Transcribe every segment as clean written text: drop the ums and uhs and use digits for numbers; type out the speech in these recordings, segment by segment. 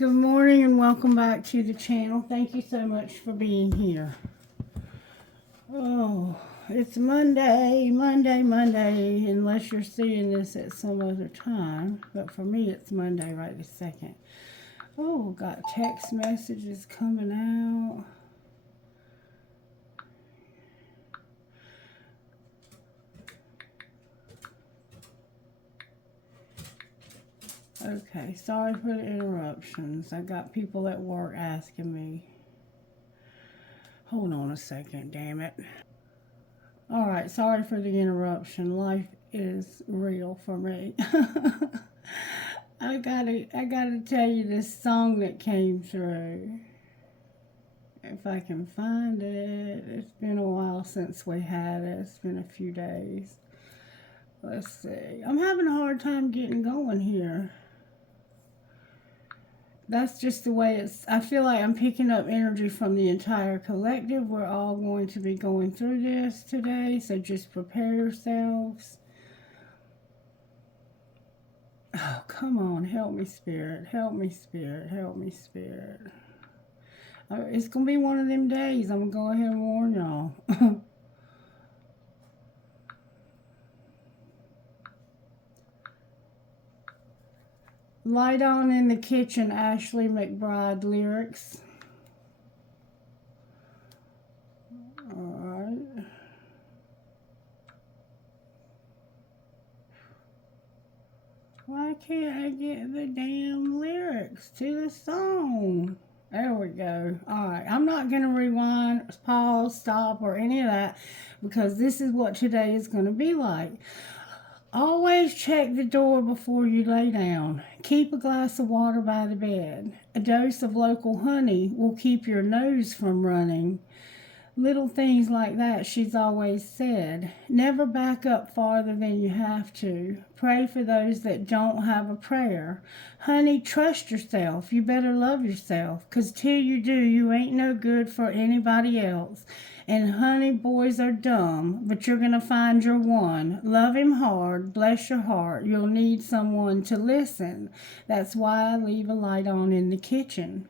Good morning and welcome back to the channel. Thank you so much for being here. Oh, it's Monday, unless you're seeing this at some other time. But for me, it's Monday right this second. Oh, got text messages coming out. Okay, sorry for the interruptions. I got people at work asking me. Hold on a second, damn it. Alright, sorry for the interruption. Life is real for me. I gotta tell you this song that came through. If I can find it. It's been a while since we had it. It's been a few days. Let's see. I'm having a hard time getting going here. That's just the way it's, I feel like I'm picking up energy from the entire collective. We're all going to be going through this today, so just prepare yourselves. Oh, come on, help me, Spirit. Help me, Spirit. Help me, Spirit. It's going to be one of them days. I'm going to go ahead and warn y'all. Light On in the Kitchen, Ashley McBride lyrics. Alright. Why can't I get the damn lyrics to the song? There we go. Alright, I'm not going to rewind, pause, stop, or any of that, because this is what today is going to be like. Always check the door before you lay down. Keep a glass of water by the bed. A dose of local honey will keep your nose from running. Little things like that, she's always said. Never back up farther than you have to. Pray for those that don't have a prayer. Honey, trust yourself. You better love yourself, 'cause till you do, you ain't no good for anybody else. And honey, boys are dumb, but you're going to find your one. Love him hard, bless your heart. You'll need someone to listen. That's why I leave a light on in the kitchen.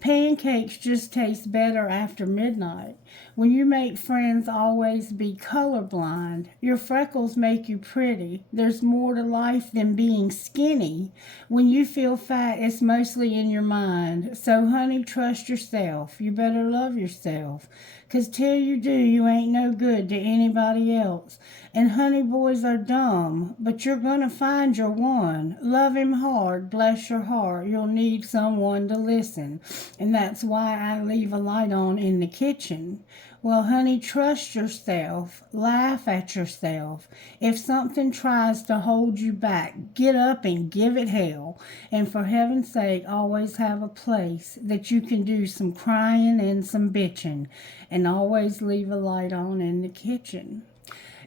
Pancakes just taste better after midnight. When you make friends, always be colorblind. Your freckles make you pretty. There's more to life than being skinny. When you feel fat, it's mostly in your mind. So, honey, trust yourself. You better love yourself. 'Cause till you do, you ain't no good to anybody else. And honey, boys are dumb, but you're gonna find your one. Love him hard, bless your heart. You'll need someone to listen. And that's why I leave a light on in the kitchen. Well, honey, trust yourself. Laugh at yourself. If something tries to hold you back, get up and give it hell. And for heaven's sake, always have a place that you can do some crying and some bitching. And always leave a light on in the kitchen.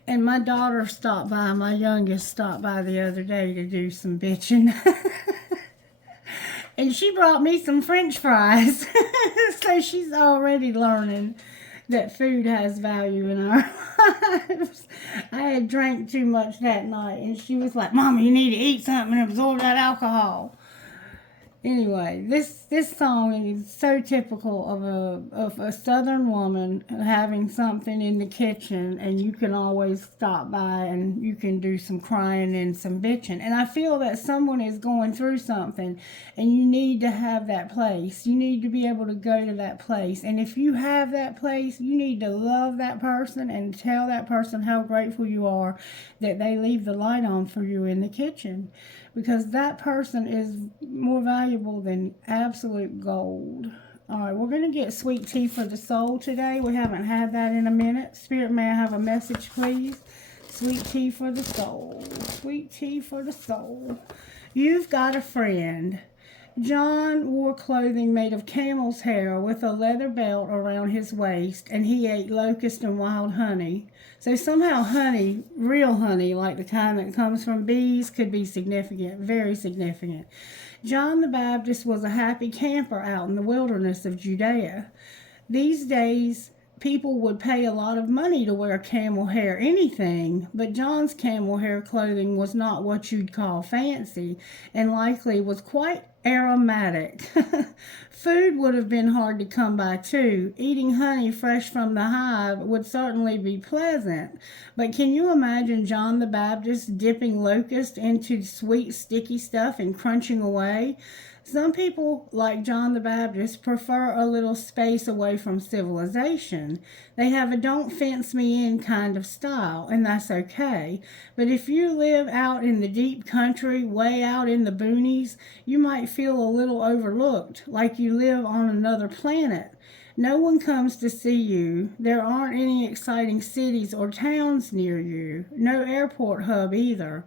And my daughter stopped by, my youngest stopped by the other day to do some bitching. And she brought me some French fries. So she's already learning that food has value in our lives. I had drank too much that night, and she was like, "Mama, you need to eat something and absorb that alcohol." Anyway, this song is so typical of a southern woman having something in the kitchen, and you can always stop by and you can do some crying and some bitching. And I feel that someone is going through something, and you need to have that place. You need to be able to go to that place. And if you have that place, you need to love that person and tell that person how grateful you are that they leave the light on for you in the kitchen. Because that person is more valuable than absolute gold. All right, we're going to get sweet tea for the soul today. We haven't had that in a minute. Spirit, may I have a message, please? Sweet tea for the soul. Sweet tea for the soul. You've got a friend. John wore clothing made of camel's hair with a leather belt around his waist, and he ate locust and wild honey. So somehow honey, real honey, like the kind that comes from bees, could be significant, very significant. John the Baptist was a happy camper out in the wilderness of Judea. These days, people would pay a lot of money to wear camel hair anything, but John's camel hair clothing was not what you'd call fancy and likely was quite aromatic. Food would have been hard to come by too. Eating honey fresh from the hive would certainly be pleasant, but can you imagine John the Baptist dipping locust into sweet sticky stuff and crunching away? Some people, like John the Baptist, prefer a little space away from civilization. They have a don't fence me in kind of style, and that's okay. But if you live out in the deep country, way out in the boonies, you might feel a little overlooked, like you live on another planet. No one comes to see you. There aren't any exciting cities or towns near you. No airport hub either.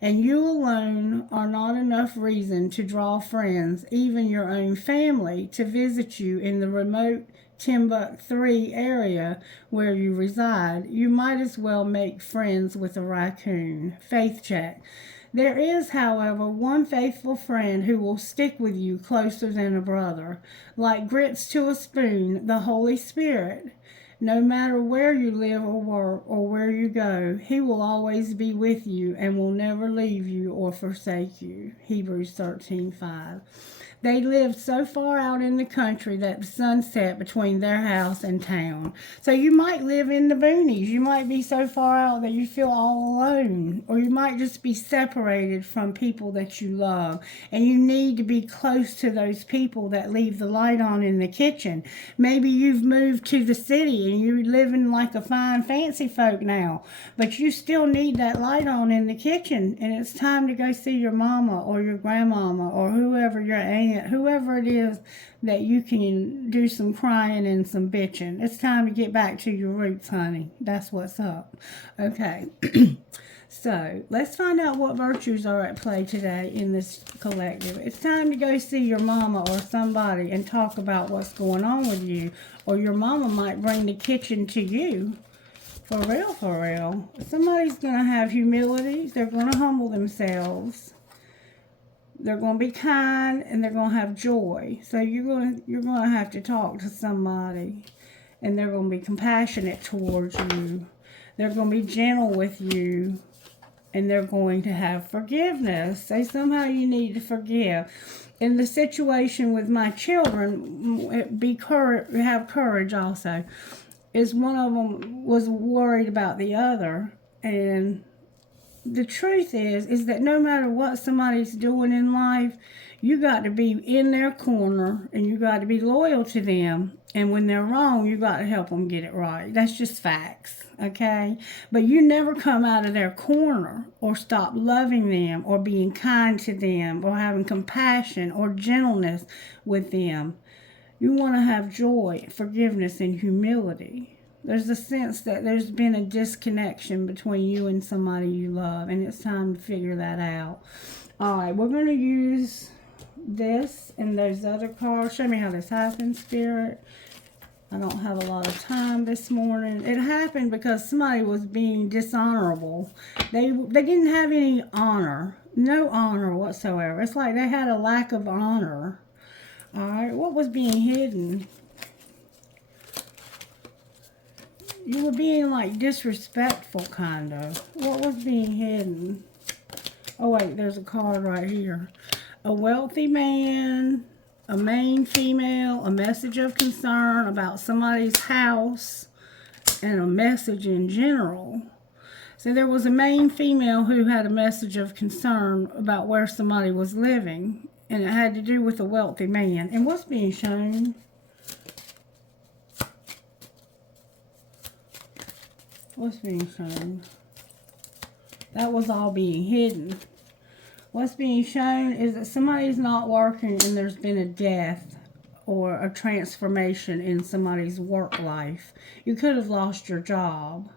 And you alone are not enough reason to draw friends, even your own family, to visit you in the remote Timbuktu area where you reside. You might as well make friends with a raccoon. Faith check. There is, however, one faithful friend who will stick with you closer than a brother. Like grits to a spoon, the Holy Spirit. No matter where you live or work or where you go, he will always be with you and will never leave you or forsake you. Hebrews 13:5. They lived so far out in the country that the sun set between their house and town. So you might live in the boonies. You might be so far out that you feel all alone. Or you might just be separated from people that you love. And you need to be close to those people that leave the light on in the kitchen. Maybe you've moved to the city and you're living like a fine fancy folk now. But you still need that light on in the kitchen. And it's time to go see your mama or your grandmama or whoever your aunt, whoever it is that you can do some crying and some bitching. It's time to get back to your roots, honey. That's what's up. Okay. So let's find out what virtues are at play today in this collective. It's time to go see your mama or somebody and talk about what's going on with you. Or your mama might bring the kitchen to you. For real, for real. Somebody's going to have humility. They're going to humble themselves. They're going to be kind, and they're going to have joy. So you're going to have to talk to somebody, and they're going to be compassionate towards you. They're going to be gentle with you, and they're going to have forgiveness. So somehow you need to forgive. In the situation with my children, have courage also. Is one of them was worried about the other, and the truth is that no matter what somebody's doing in life, you got to be in their corner and you got to be loyal to them. And when they're wrong, you got to help them get it right. That's just facts, okay? But you never come out of their corner or stop loving them or being kind to them or having compassion or gentleness with them. You want to have joy, forgiveness, and humility. There's a sense that there's been a disconnection between you and somebody you love, and it's time to figure that out. All right, we're going to use this and those other cards. Show me how this happened, Spirit. I don't have a lot of time this morning. It happened because somebody was being dishonorable. They didn't have any honor, no honor whatsoever. It's like they had a lack of honor. All right, what was being hidden? You were being like disrespectful, kind of. What was being hidden? Oh, wait, there's a card right here. A wealthy man, a main female, a message of concern about somebody's house, and a message in general. So there was a main female who had a message of concern about where somebody was living, and it had to do with a wealthy man. And what's being shown? What's being shown? That was all being hidden. What's being shown is that somebody's not working and there's been a death or a transformation in somebody's work life. You could have lost your job.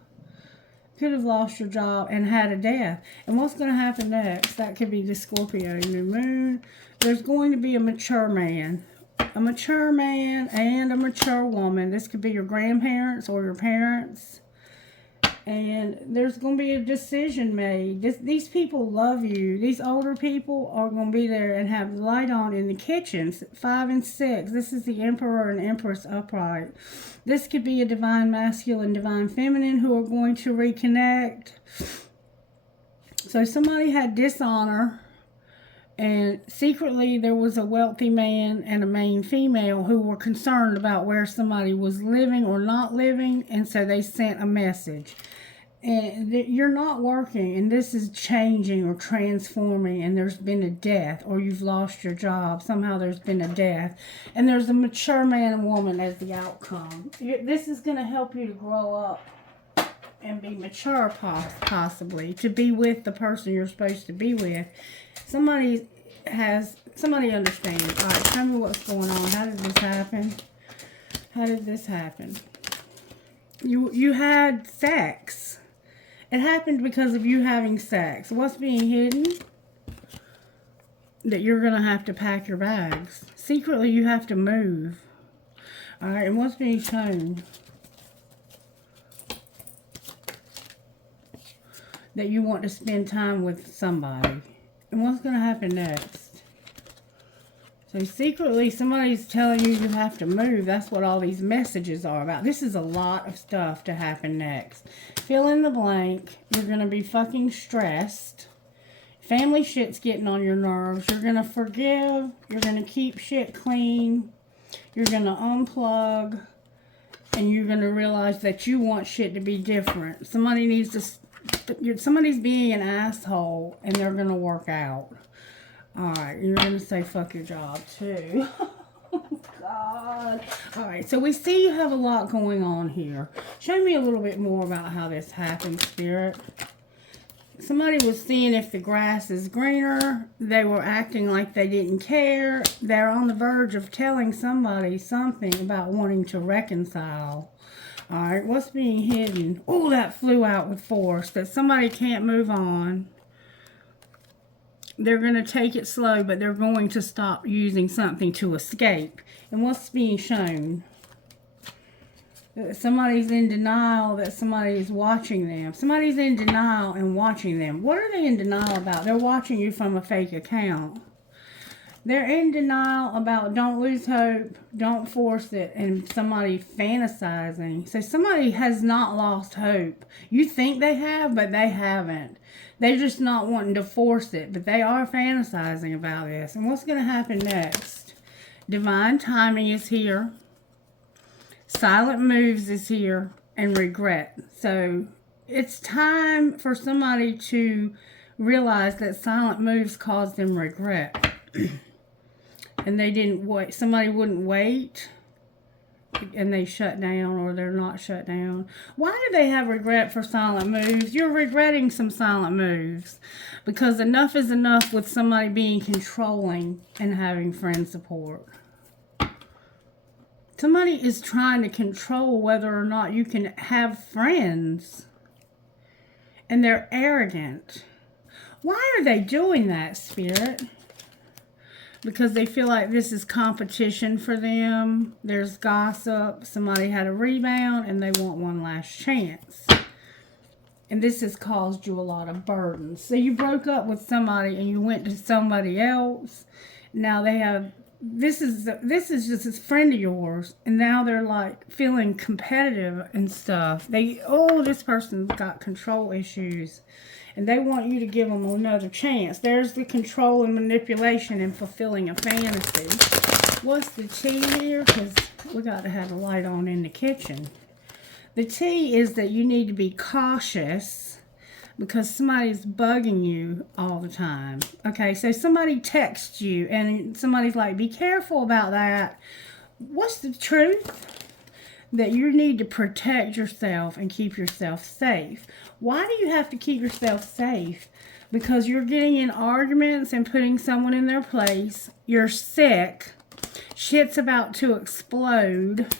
Could have lost your job and had a death. And what's going to happen next? That could be the Scorpio new moon. There's going to be a mature man. A mature man and a mature woman. This could be your grandparents or your parents. And there's going to be a decision made. These people love you. These older people are going to be there and have the light on in the kitchens. 5 and 6. This is the Emperor and Empress upright. This could be a divine masculine, divine feminine who are going to reconnect. So somebody had dishonor. And secretly there was a wealthy man and a main female who were concerned about where somebody was living or not living. And so they sent a message. And you're not working, and this is changing or transforming, and there's been a death, or you've lost your job. Somehow there's been a death. And there's a mature man and woman as the outcome. This is going to help you to grow up and be mature, possibly, to be with the person you're supposed to be with. Somebody understands. All right, tell me what's going on. How did this happen? How did this happen? You had sex. It happened because of you having sex. What's being hidden? That you're going to have to pack your bags. Secretly, you have to move. All right, and what's being shown? That you want to spend time with somebody. And what's going to happen next? So secretly, somebody's telling you you have to move. That's what all these messages are about. This is a lot of stuff to happen next. Fill in the blank. You're going to be fucking stressed. Family shit's getting on your nerves. You're going to forgive. You're going to keep shit clean. You're going to unplug. And you're going to realize that you want shit to be different. Somebody's being an asshole, and they're going to work out. Alright, you're going to say fuck your job too. Oh, God. Alright, so we see you have a lot going on here. Show me a little bit more about how this happened, Spirit. Somebody was seeing if the grass is greener. They were acting like they didn't care. They're on the verge of telling somebody something about wanting to reconcile. Alright, what's being hidden? Oh, that flew out with force. That somebody can't move on. They're going to take it slow, but they're going to stop using something to escape. And what's being shown? That somebody's in denial that somebody is watching them. Somebody's in denial and watching them. What are they in denial about? They're watching you from a fake account. They're in denial about don't lose hope, don't force it, and somebody fantasizing. So somebody has not lost hope. You think they have, but they haven't. They're just not wanting to force it, but they are fantasizing about this. And what's going to happen next? Divine timing is here. Silent moves is here. And regret. So it's time for somebody to realize that silent moves caused them regret. And they didn't wait. Somebody wouldn't wait. And they shut down, or they're not shut down. Why do they have regret for silent moves? You're regretting some silent moves. Because enough is enough with somebody being controlling and having friend support. Somebody is trying to control whether or not you can have friends. And they're arrogant. Why are they doing that, Spirit? Because they feel like this is competition for them. There's gossip. Somebody had a rebound and they want one last chance. And this has caused you a lot of burdens. So you broke up with somebody and you went to somebody else. Now they have, this is just this friend of yours. And now they're like feeling competitive and stuff. This person's got control issues. And they want you to give them another chance. There's the control and manipulation and fulfilling a fantasy. What's the tea here? Because we got to have a light on in the kitchen. The tea is that you need to be cautious because somebody's bugging you all the time. Okay, so somebody texts you and somebody's like, be careful about that. What's the truth? That you need to protect yourself and keep yourself safe. Why do you have to keep yourself safe? Because you're getting in arguments and putting someone in their place. You're sick. Shit's about to explode.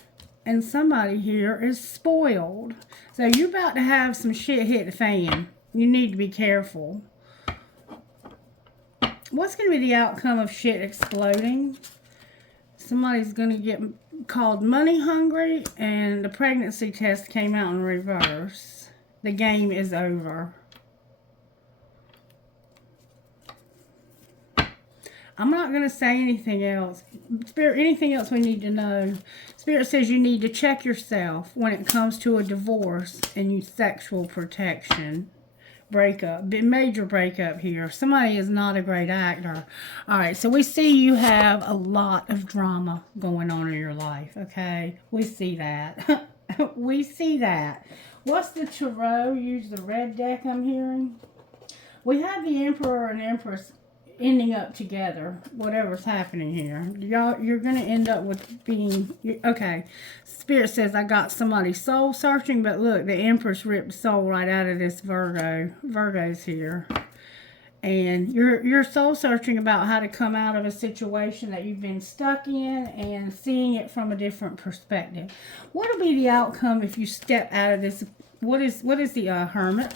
And somebody here is spoiled. So you're about to have some shit hit the fan. You need to be careful. What's going to be the outcome of shit exploding? Somebody's going to get called money hungry, and the pregnancy test came out in reverse. The game is over. I'm not going to say anything else. Spirit, anything else we need to know? Spirit says you need to check yourself when it comes to a divorce and you sexual protection. Breakup. Major breakup here. Somebody is not a great actor. All right, so we see you have a lot of drama going on in your life, okay? We see that. We see that. What's the tarot? Use the red deck I'm hearing. We have the Emperor and Empress ending up together, whatever's happening here. Y'all, you're going to end up with being, okay, Spirit says I got somebody soul searching, but look, the Empress ripped soul right out of this Virgo's here. And you're soul searching about how to come out of a situation that you've been stuck in and seeing it from a different perspective. What will be the outcome if you step out of this? What is the Hermit?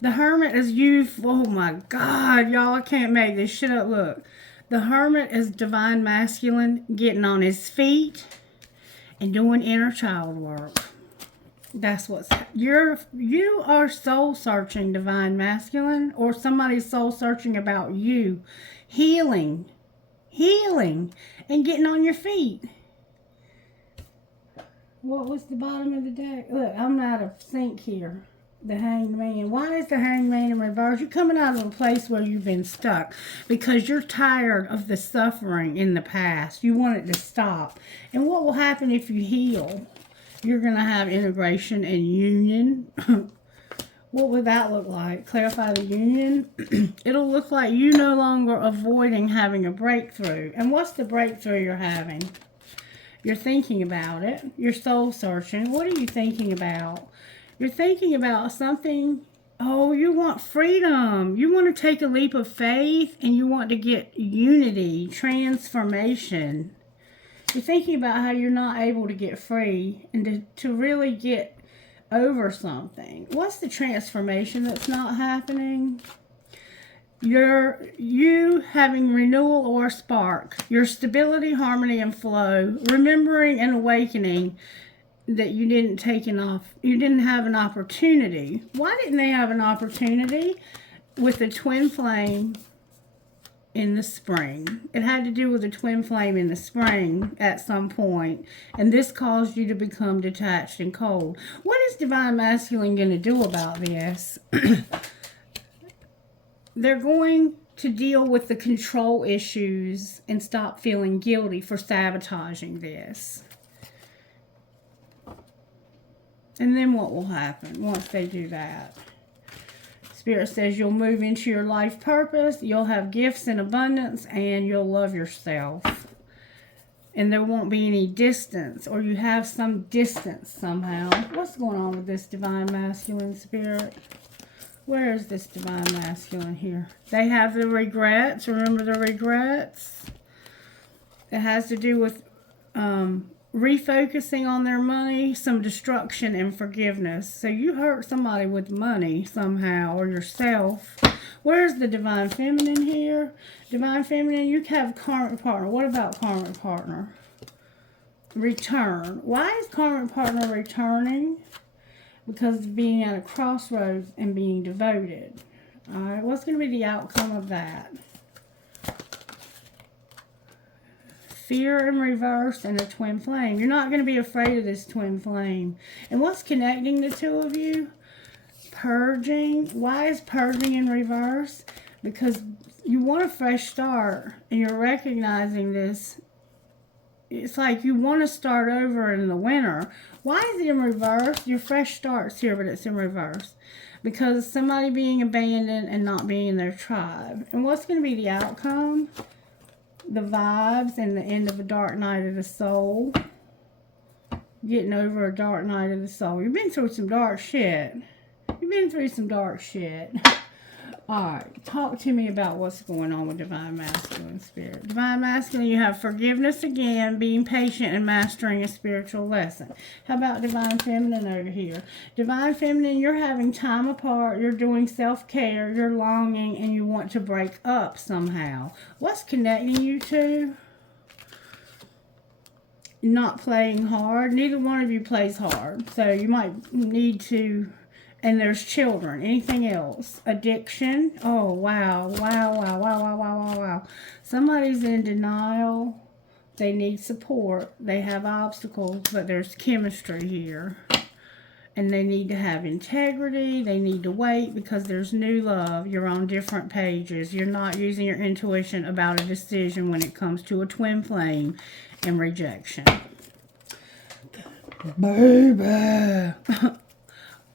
The Hermit is you. Oh my God, y'all, I can't make this shit up. Look, the Hermit is divine masculine, getting on his feet and doing inner child work. That's what's you are soul searching, divine masculine, or somebody's soul searching about you, healing, and getting on your feet. What was the bottom of the deck? Look, I'm out of sync here. The Hanged Man. Why is the Hanged Man in reverse? You're coming out of a place where you've been stuck because you're tired of the suffering in the past. You want it to stop. And what will happen if you heal? You're going to have integration and union. What would that look like? Clarify the union. It'll look like you no longer avoiding having a breakthrough. And what's the breakthrough you're having? You're thinking about it. You're soul searching. What are you thinking about? You're thinking about something. Oh, you want freedom. You want to take a leap of faith and you want to get unity, transformation. You're thinking about how you're not able to get free and to really get over something. What's the transformation that's not happening? You having renewal or spark. Your stability, harmony, and flow. Remembering and awakening that you didn't have an opportunity. Why didn't they have an opportunity? With the twin flame in the spring. It had to do with the twin flame in the spring at some point, and this caused you to become detached and cold. What is divine masculine going to do about this? They're going to deal with the control issues and stop feeling guilty for sabotaging this. And then what will happen once they do that? Spirit says you'll move into your life purpose, you'll have gifts in abundance, and you'll love yourself. And there won't be any distance, or you have some distance somehow. What's going on with this divine masculine spirit? Where is this divine masculine here? They have the regrets. Remember the regrets? It has to do with refocusing on their money, some destruction and forgiveness. So you hurt somebody with money somehow, or yourself. Where's the divine feminine here? Divine feminine, you have karmic partner. What about karmic partner? Return. Why is karmic partner returning? Because of being at a crossroads and being devoted. All right, what's going to be the outcome of that? Fear in reverse and a twin flame. You're not going to be afraid of this twin flame. And what's connecting the two of you? Purging. Why is purging in reverse? Because you want a fresh start and you're recognizing this. It's like you want to start over in the winter. Why is it in reverse? Your fresh start's here, but it's in reverse. Because of somebody being abandoned and not being in their tribe. And what's going to be the outcome? The vibes and the end of a dark night of the soul. Getting over a dark night of the soul. You've been through some dark shit. You've been through some dark shit. Alright, talk to me about what's going on with divine masculine spirit. Divine masculine, you have forgiveness again, being patient, and mastering a spiritual lesson. How about divine feminine over here? Divine feminine, you're having time apart, you're doing self-care, you're longing, and you want to break up somehow. What's connecting you two? Not playing hard. Neither one of you plays hard. So you might need to And there's children. Anything else? Addiction. Oh, wow. Wow, wow, wow, wow, wow, wow, wow. Somebody's in denial. They need support. They have obstacles, but there's chemistry here. And they need to have integrity. They need to wait because there's new love. You're on different pages. You're not using your intuition about a decision when it comes to a twin flame and rejection. Baby.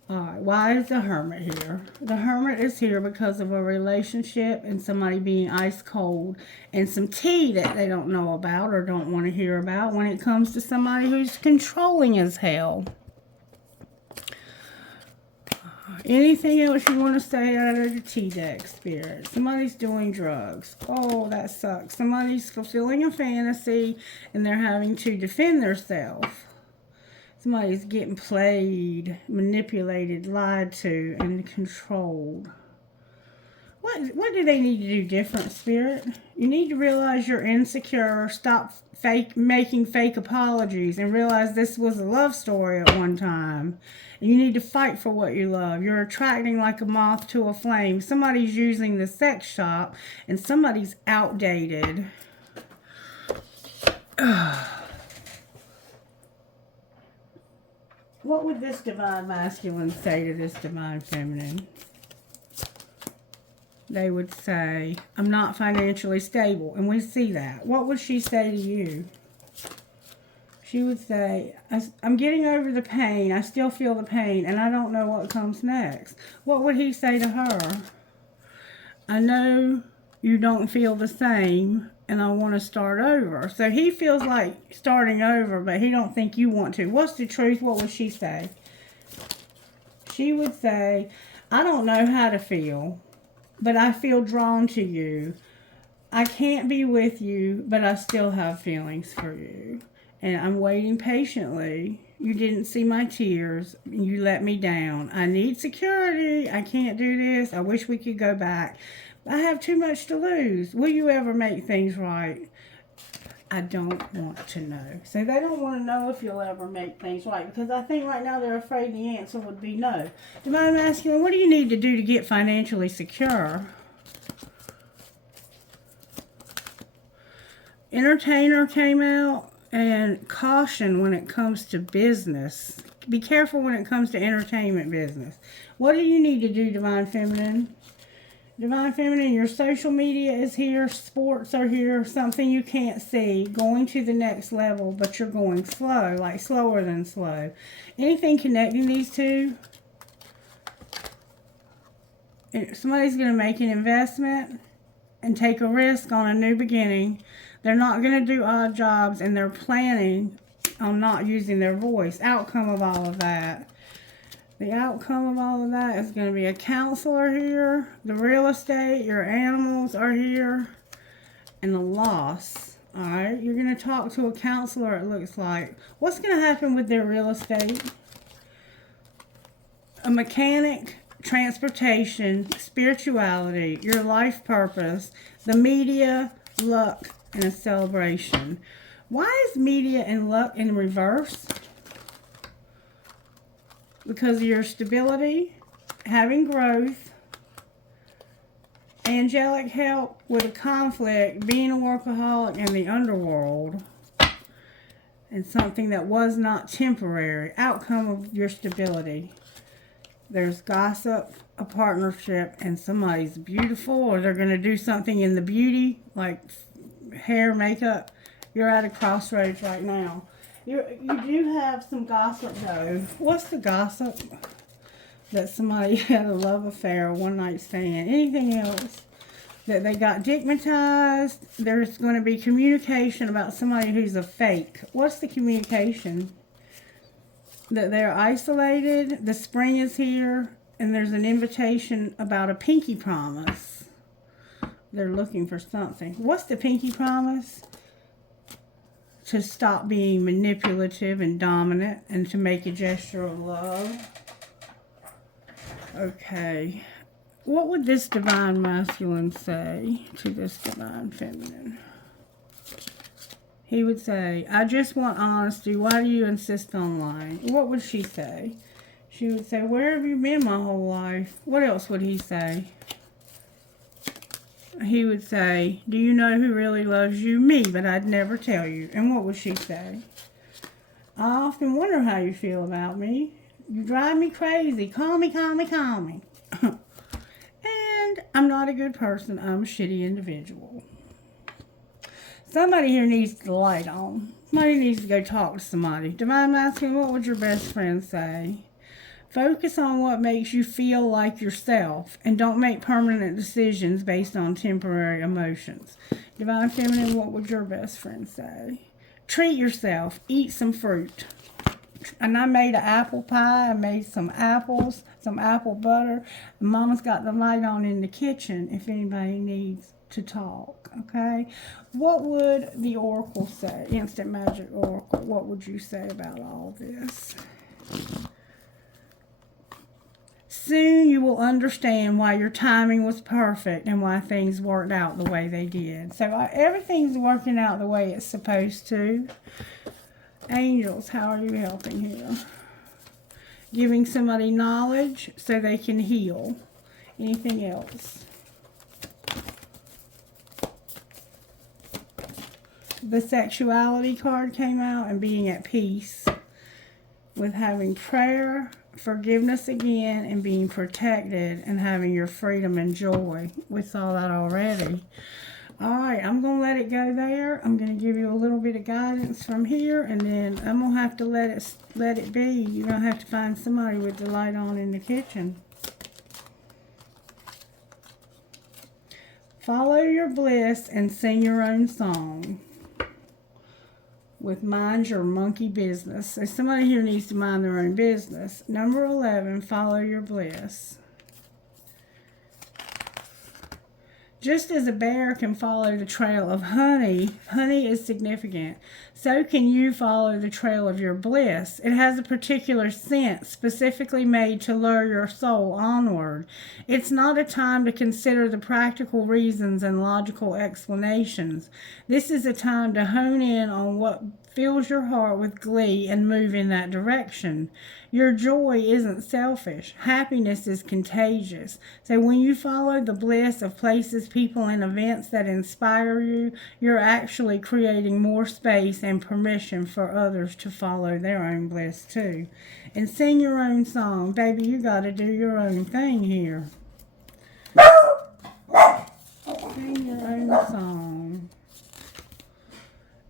Alright, why is the Hermit here? The Hermit is here because of a relationship and somebody being ice cold and some tea that they don't know about or don't want to hear about when it comes to somebody who's controlling as hell. Anything else you want to say out of the tea deck, Spirit? Somebody's doing drugs. Oh, that sucks. Somebody's fulfilling a fantasy and they're having to defend themselves. Somebody's getting played, manipulated, lied to, and controlled. What do they need to do different, Spirit? You need to realize you're insecure. Stop making fake apologies and realize this was a love story at one time. And you need to fight for what you love. You're attracting like a moth to a flame. Somebody's using the sex shop and somebody's outdated. What would this divine masculine say to this divine feminine? They would say, I'm not financially stable. And we see that. What would she say to you? She would say, I'm getting over the pain. I still feel the pain. And I don't know what comes next. What would he say to her? I know you don't feel the same. And I want to start over. So he feels like starting over, but he don't think you want to. What's the truth? What would she say? She would say, I don't know how to feel, but I feel drawn to you. I can't be with you, but I still have feelings for you. And I'm waiting patiently. You didn't see my tears. You let me down. I need security. I can't do this. I wish we could go back. I have too much to lose. Will you ever make things right? I don't want to know. So they don't want to know if you'll ever make things right. Because I think right now they're afraid the answer would be no. Divine Masculine, what do you need to do to get financially secure? Entertainer came out. And caution when it comes to business. Be careful when it comes to entertainment business. What do you need to do, Divine Feminine? Divine Feminine, your social media is here. Sports are here. Something you can't see. Going to the next level, but you're going slow. Like slower than slow. Anything connecting these two? Somebody's going to make an investment and take a risk on a new beginning. They're not going to do odd jobs, and they're planning on not using their voice. Outcome of all of that. The outcome of all of that is going to be a counselor here. The real estate, your animals are here. And the loss. Alright, you're going to talk to a counselor, it looks like. What's going to happen with their real estate? A mechanic, transportation, spirituality, your life purpose, the media, luck, and a celebration. Why is media and luck in reverse? Because of your stability, having growth, angelic help with a conflict, being a workaholic in the underworld, and something that was not temporary. Outcome of your stability. There's gossip, a partnership, and somebody's beautiful, or they're going to do something in the beauty, like hair, makeup. You're at a crossroads right now. You do have some gossip though. What's the gossip? That somebody had a love affair, one night stand. Anything else? That they got digmatized. There's going to be communication about somebody who's a fake. What's the communication? That they're isolated. The spring is here. And there's an invitation about a pinky promise. They're looking for something. What's the pinky promise? To stop being manipulative and dominant and to make a gesture of love. Okay. What would this divine masculine say to this divine feminine? He would say, I just want honesty. Why do you insist on lying? What would she say? She would say, where have you been my whole life? What else would he say? He would say, do you know who really loves you? Me, but I'd never tell you. And what would she say? I often wonder how you feel about me. You drive me crazy. Call me, call me, call me. And I'm not a good person. I'm a shitty individual. Somebody here needs the light on. Somebody needs to go talk to somebody. Divine Masculine, what would your best friend say? Focus on what makes you feel like yourself and don't make permanent decisions based on temporary emotions. Divine Feminine, what would your best friend say? Treat yourself. Eat some fruit. And I made an apple pie. I made some apples, some apple butter. Mama's got the light on in the kitchen if anybody needs to talk, okay? What would the Oracle say? Instant Magic Oracle, what would you say about all this? Soon you will understand why your timing was perfect and why things worked out the way they did. So everything's working out the way it's supposed to. Angels, how are you helping here? Giving somebody knowledge so they can heal. Anything else? The sexuality card came out and being at peace with having prayer, forgiveness again, and being protected and having your freedom and joy. We saw that already. All right, I'm going to let it go there. I'm going to give you a little bit of guidance from here, and then I'm going to have to let it be. You're going to have to find somebody with the light on in the kitchen. Follow your bliss and sing your own song. With mind your monkey business. So somebody here needs to mind their own business. Number 11, follow your bliss. Just as a bear can follow the trail of honey, honey is significant. So can you follow the trail of your bliss. It has a particular scent specifically made to lure your soul onward. It's not a time to consider the practical reasons and logical explanations. This is a time to hone in on what fills your heart with glee and move in that direction. Your joy isn't selfish. Happiness is contagious. So when you follow the bliss of places, people, and events that inspire you, you're actually creating more space and permission for others to follow their own bliss too. And sing your own song. Baby, you got to do your own thing here. Sing your own song.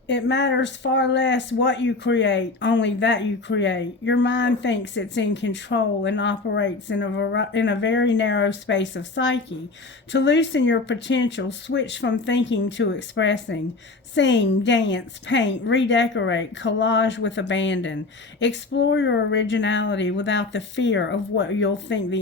It matters far less what you create, only that you create. Your mind thinks it's in control and operates in a very narrow space of psyche. To loosen your potential, switch from thinking to expressing. Sing, dance, paint, redecorate, collage with abandon. Explore your originality without the fear of what you'll think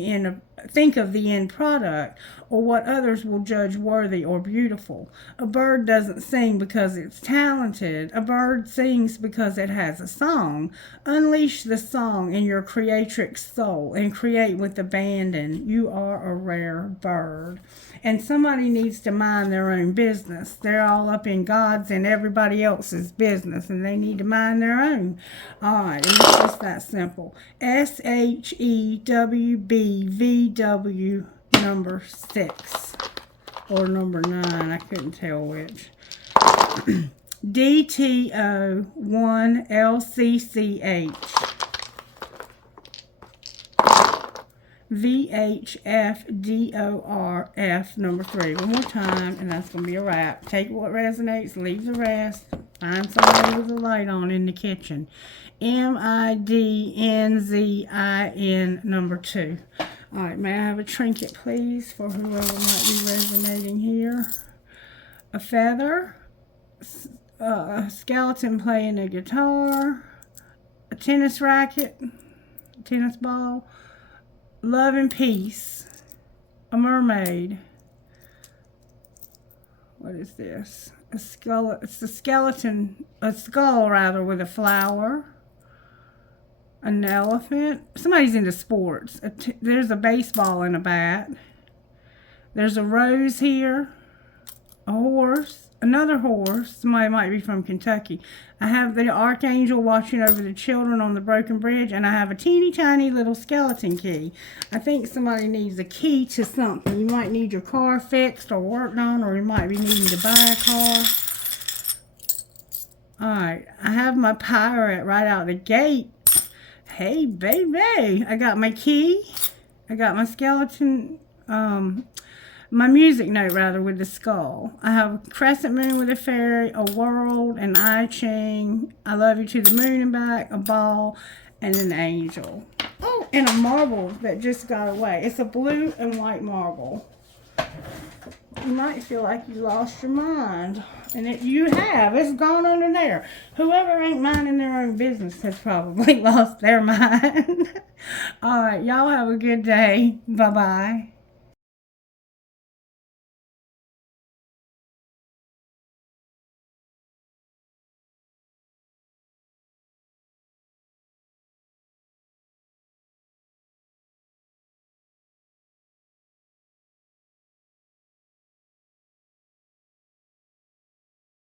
of the end product or what others will judge worthy or beautiful. A bird doesn't sing because it's talented. A bird sings because it has a song. Unleash the song in your creatrix soul and create with abandon. You are a rare bird. And somebody needs to mind their own business. They're all up in God's and everybody else's business, and they need to mind their own. All right, and it's just that simple. SHEWBVW number 6 or number 9. I couldn't tell which. DTO1LCCH. VHFDORF number 3. One more time, and that's going to be a wrap. Take what resonates, leave the rest. Find somebody with a light on in the kitchen. MIDNZIN number 2. All right, may I have a trinket, please, for whoever might be resonating here? A feather, a skeleton playing a guitar, a tennis racket, a tennis ball, love and peace, a mermaid. What is this? A skull. It's a skeleton, a skull rather, with a flower. An elephant. Somebody's into sports. There's a baseball and a bat. There's a rose here. A horse. another horse. Somebody might be from Kentucky. I have the archangel watching over the children on the broken bridge, and I have a teeny tiny little skeleton key. I think somebody needs a key to something. You might need your car fixed or worked on, or you might be needing to buy a car. Alright, I have my pirate right out the gate. Hey, baby. I got my key. I got my skeleton, my music note, rather, with the skull. I have a crescent moon with a fairy, a world, an I Ching, I love you to the moon and back, a ball, and an angel. Oh, and a marble that just got away. It's a blue and white marble. You might feel like you lost your mind. And you have. It's gone under there. Whoever ain't minding their own business has probably lost their mind. All right. Y'all have a good day. Bye-bye.